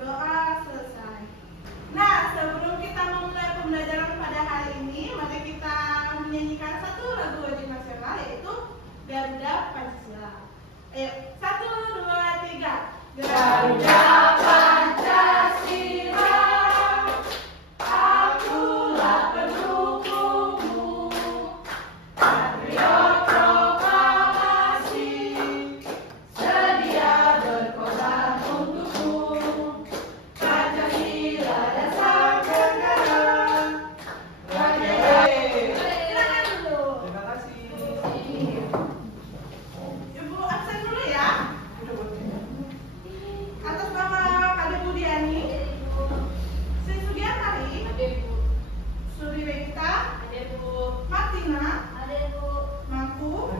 berdoa, selesai. Nah, sebelum kita memulai pembelajaran pada hari ini, mari kita menyanyikan satu lagu wajib nasional, yaitu Garuda Pancasila. Ayo, 1, 2, 3. Garuda Pancasila, akulah pendukungmu, patriot proklamasi, sedia berkorban untukmu, Pancasila dasar negara. Silakan dulu. Terima kasih. Ibu absen dulu ya. Atas nama Kade Budiani, Sri Sugiantari, Suri Regita, Martina, Mangku,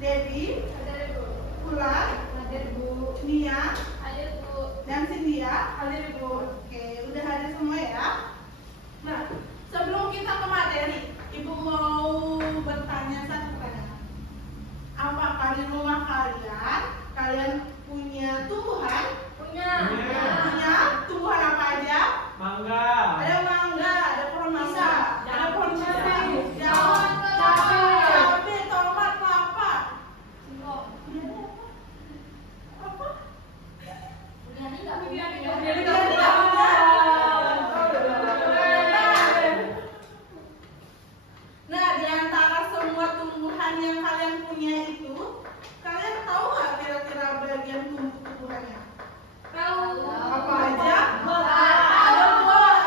Devi, Ular, Nia, dan Cynthia. Hadir Ibu. Oke, udah hadir semua ya. Nah, sebelum kita ke materi, Ibu mau bertanya satu pertanyaan. Apakah di rumah kalian punya tumbuhan? Punya tumbuhan apa aja? Mangga. Ada mangga, ada pohon mangga, ada pohon pisang, Jawon, cabai, tomat, kelapa. Apa? Nah, di antara semua tumbuhan yang kalian punya itu, kalian tahu nggak kira-kira bagian tumbuhannya? Apa aja? Ada buah,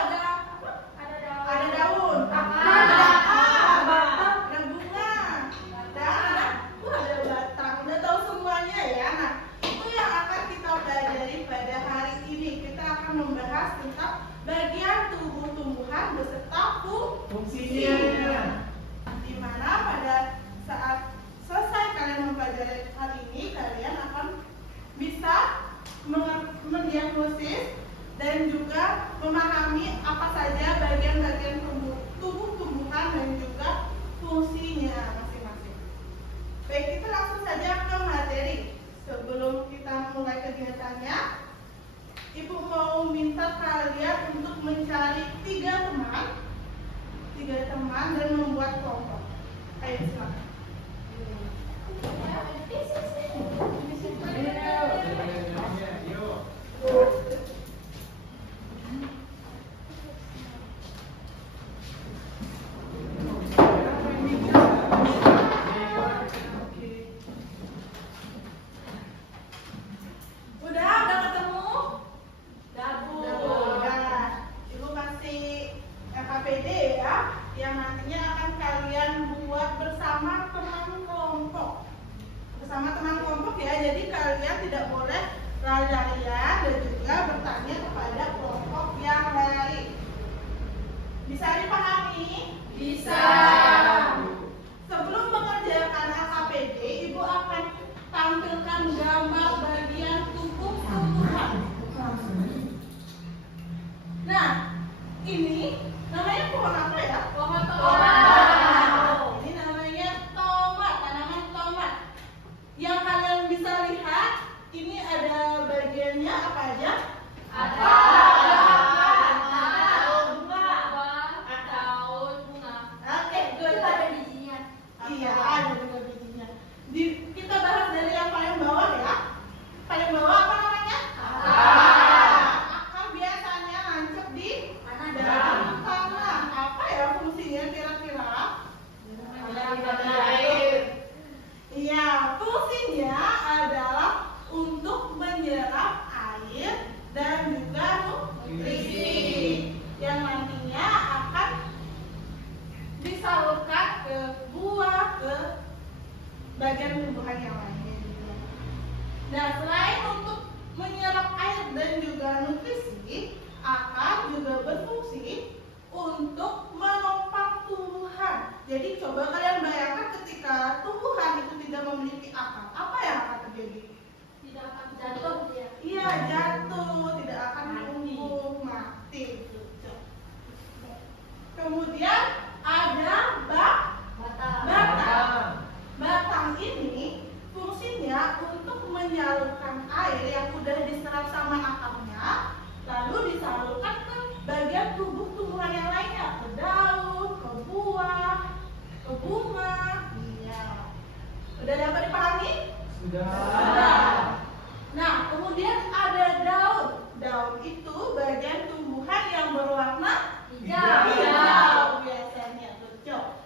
ada daun, ada akar, ada bunga, dan ada batang. Udah tahu semuanya ya. Nah, itu yang akan kita pelajari pada hari ini. Kita akan membahas tentang bagian tubuh tumbuhan beserta fungsinya. Di mana pada saat selesai kalian mempelajari hal ini, kalian akan bisa mendiagnosis dan juga memahami apa saja bagian-bagian tubuh tumbuhan dan juga fungsinya masing-masing. Baik, kita langsung saja ke materi. Sebelum kita mulai kegiatannya, Ibu mau minta kalian untuk mencari 3 teman dan membuat kelompok. Ayo silakan. Udah ketemu? Udah. Ibu kasih KPD ya, yang nantinya akan kalian buat bersama teman kelompok. Ya, jadi kalian tidak boleh lari-larian dan juga bertanya kepada kelompok yang lain. Bisa dipahami? Bisa. Sebelum mengerjakan KPD, Ibu akan tampilkan gambar bagian tubuh tumbuhan. Nah, ini namanya pohon apa ya? Pohon tomat. Ini namanya tomat, tanaman tomat. Yang kalian bisa lihat, ini ada bagiannya apa aja? Ada daun bunga. Oke, good. Ada bijinya. Iya, ada juga bijinya. Kita bahas dari yang paling bawah ya. Paling bawah apa namanya? Akar biasanya nancep di dalam tanah. Apa ya fungsinya kira-kira? Iya, fungsinya adalah untuk menyerap air dan juga nutrisi yang nantinya akan disalurkan ke buah, ke bagian tumbuhan yang lain. Nah, selain untuk menyerap air dan juga nutrisi, akar juga berfungsi untuk menopang tumbuhan. Jadi coba kalian bayangkan ketika tumbuhan itu tidak memiliki akar, apa yang akan terjadi? Tidak akan jatuh dia. Iya, jatuh, tidak akan tumbuh, mati. Kemudian ada batang. Batang ini fungsinya untuk menyalurkan air yang sudah diserap sama akarnya, lalu disalurkan ke bagian tubuh tumbuhan yang lainnya, ke daun, ke buah, ke bunga. Iya. Sudah dapat dipahami? Sudah. Nah, kemudian ada daun. Daun itu bagian tumbuhan yang berwarna hijau biasanya. Betul.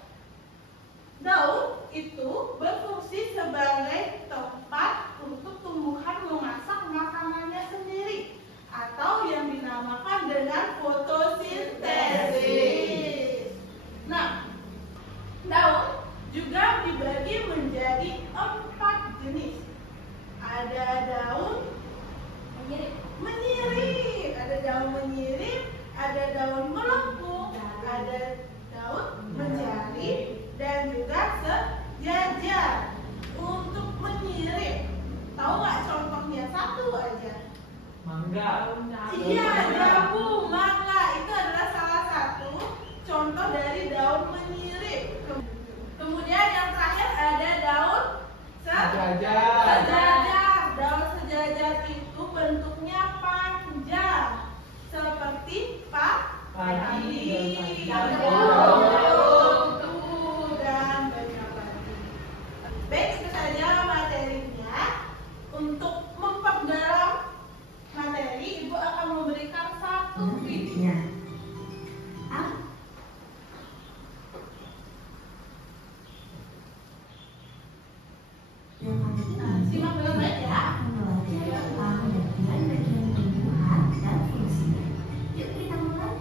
Daun itu berfungsi sebagai tempat untuk tumbuhan memasak makanannya sendiri atau yang dinamakan dengan fotosintesis. Nah, daun juga dibagi menjadi 4 jenis. Ada daun menyirip, ada daun menyirip, ada daun melengkung, ada daun menjadi, dan juga sejajar. Untuk menyirip, tahu nggak contohnya? Satu aja. Mangga. Iya, jambu, mangga. Itu adalah salah satu contoh dari daun menyirip. Kemudian yang terakhir ada daun sejajar. Daun sejajar itu bentuknya panjang, seperti padi, dan banyak lagi. Baik, itu saja materinya. Untuk memperdalam materi, Ibu akan memberikan satu video. Simak dengan baik ya. Yuk kita mulai.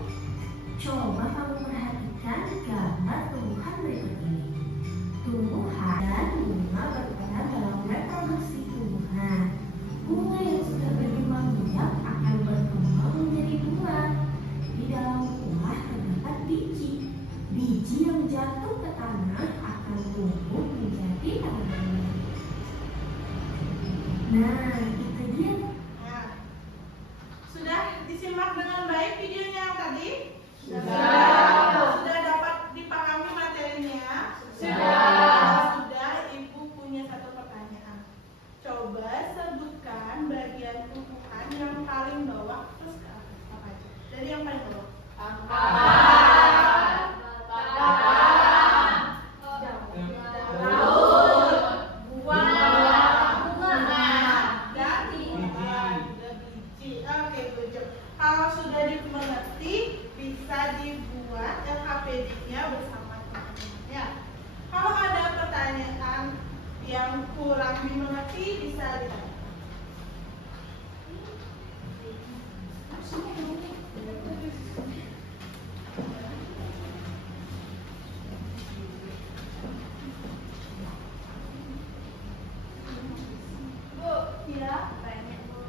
Coba kamu perhatikan gambar tumbuhan berikut ini. Tumbuhan dan bunga berperan dalam reproduksi tumbuhan. Bunga yang sudah berkembang biak akan berkembang menjadi buah. Di dalam buah terdapat biji. Biji yang jatuh ke tanah akan tumbuh menjadi tanaman. Nah, itu dia. Nah, sudah disimak dengan baik videonya yang tadi? Sudah dapat dipahami materinya? Sudah, Ibu punya satu pertanyaan. Coba sebutkan bagian tumbuhan yang paling bawah terus ke atas. Apa aja? Dari yang paling bawah. Kalau sudah dimengerti, bisa dibuat LKPD-nya bersama teman-temannya. Kalau ada pertanyaan yang kurang dimengerti, bisa ditanya. Bu, ya, banyak Bu.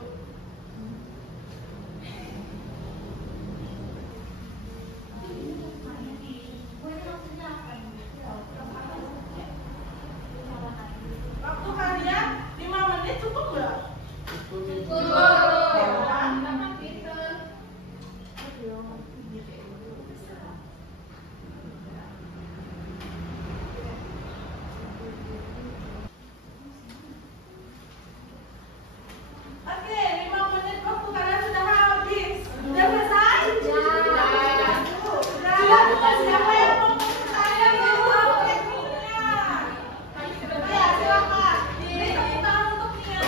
Waktu kalian 5 menit cukup nggak? Oke, 5 menit waktu kalian sudah habis. Sudah selesai? Sudah. Siapa yang mau saya jawab tekniknya? Ya, silakan. Beri tepuk tangan untuk Nia.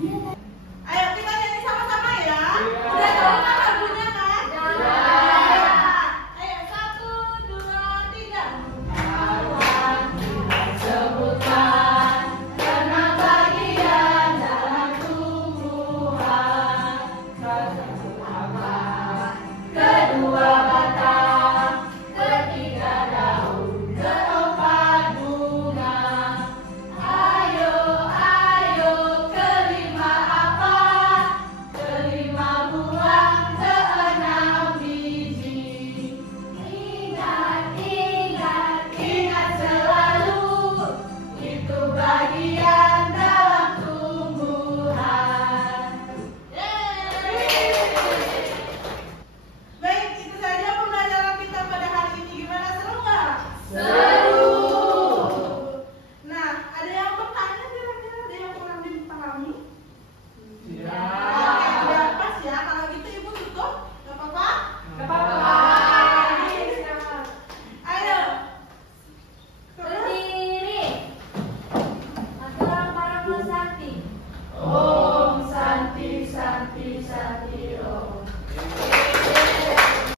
Dia